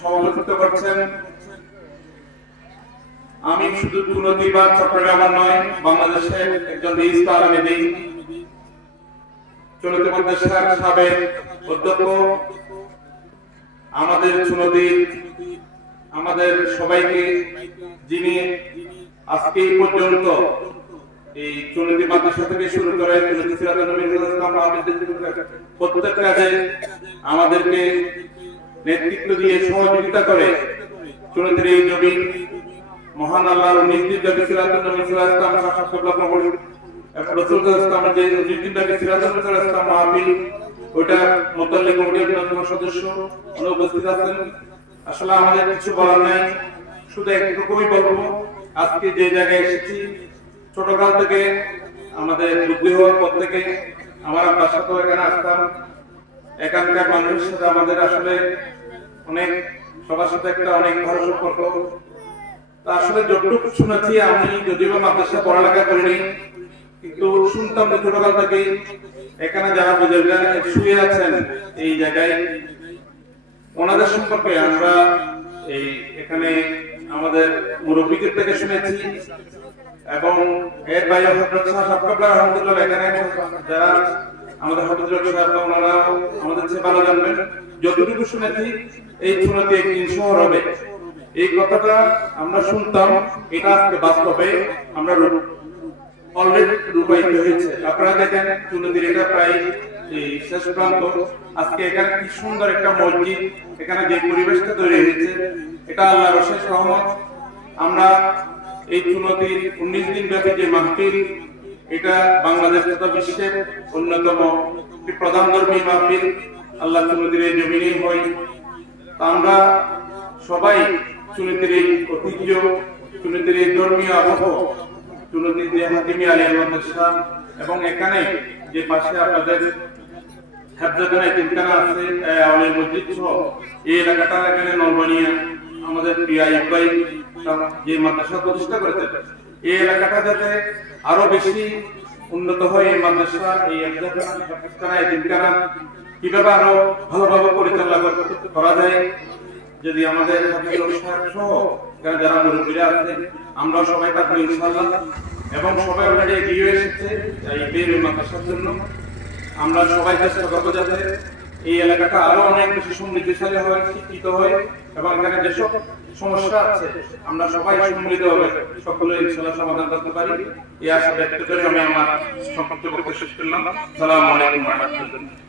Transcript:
সভাপতিত্ব করছেন। আমি শুধু চুনতি বা চট্টগ্রাম নয়, বাংলাদেশের একজন রেজিস্ট্রার আবেদী চুনতি মাদ্রাসার সাবেক অধ্যক্ষ, আমাদের চুনতি আমাদের সবাইকে, যিনি আজকে পর্যন্ত এই চুনতি মাদ্রাসা থেকে শুরু করে প্রত্যেক কাজে আমাদেরকে নেতৃত্ব দিয়ে সহযোগিতা করে চুনতির এই জমিন মহান আল্লাহর নির্দিষ্ট সদস্য উপস্থিত আছেন। আসলে আমাদের কিছু বলার নাই, শুধু একটুকুই বলবো, আজকে যে জায়গায় এসেছি, ছোটকাল থেকে আমাদের বুদ্ধি হওয়ার পর থেকে আমার আব্বার সাথেও এখানে আসতাম। এখানকার মানুষের সাথে আমাদের আসলে অনেক, সবার সাথে একটা অনেক ভালো সম্পর্ক। আসলে যতটুকু শুনেছি, আমি যদিও মাদ্রাসা পড়ালেখা করিনি, কিন্তু শুনতাম যে ছোটকাল থেকে এখানে যারা বুজুর্গরা শুয়ে আছেন এই জায়গায়, ওনাদের সম্পর্কে আমরা এই এখানে আমাদের মুরব্বীদের থেকে শুনেছি। এবং এর বাইরে আলহামদুলিল্লাহ এখানে যারা আমাদের ওনারা আমাদের চেয়ে ভালো জানবেন। যতটুকু শুনেছি এই চুনতি একদিন শহর হবে, এই কথাটা আমরা শুনতাম, এটা আজকে বাস্তবে আমরা অলরেডি রূপায়িত হয়েছে। আপনারা দেখেন চুনতির এটা প্রায় শেষ প্রান্ত। আজকে এখানে কি সুন্দর একটা মসজিদ, এখানে যে পরিবেশটা তৈরি হয়েছে, এটা আল্লাহর অশেষ রহমত। আমরা এই চুনতির 19 দিন ব্যাপী যে মাহফিল, এটা বাংলাদেশ তথা বিশ্বের অন্যতম প্রধান ধর্মী মাহফিল আল্লাহ চুনতির এই জমিনে হয়। আমরা সবাই চুনতির এই ঐতিহ্য, চুনতির এই ধর্মীয় আবহ, চুনতির যে হাকিমি আলিয়া মাদ্রাসা এবং এখানে যে পাশে আপনাদের হেফজাখানা তিনখানা আছে, আউলিয়া মসজিদ সহ এই এলাকাটা, এখানে নলবানিয়া আমাদের প্রিয় আইয়ুব ভাই যে মাদ্রাসা প্রতিষ্ঠা করেছেন, এই এলাকাটা যাতে আরো বেশি উন্নত হয়, এই মাদ্রাসা এই হেফজাখানা তিনখানা কিভাবে আরো ভালোভাবে পরিচালনা করা যায়, যদি আমাদের সহ যারা মুরব্বীরা আছে আমরা সবাই থাকবো ইনশাআল্লাহ। এবং সবাই অলরেডি এগিয়ে এসেছে এই মাদ্রাসার জন্য। আমরা সবাই চেষ্টা করবো যাতে এই এলাকাটা আরো অনেক বেশি সমৃদ্ধশালী হয়, শিক্ষিত হয় এবং এখানে যেসব সমস্যা আছে আমরা সবাই সম্মিলিতভাবে সকলে ইনশাআল্লাহ সমাধান করতে পারি। এই আশা ব্যক্ত করে আমি আমার সংক্ষিপ্ত বক্তব্য শেষ করলাম। আসসালামু আলাইকুম ওয়া রাহমাতুল্লাহ।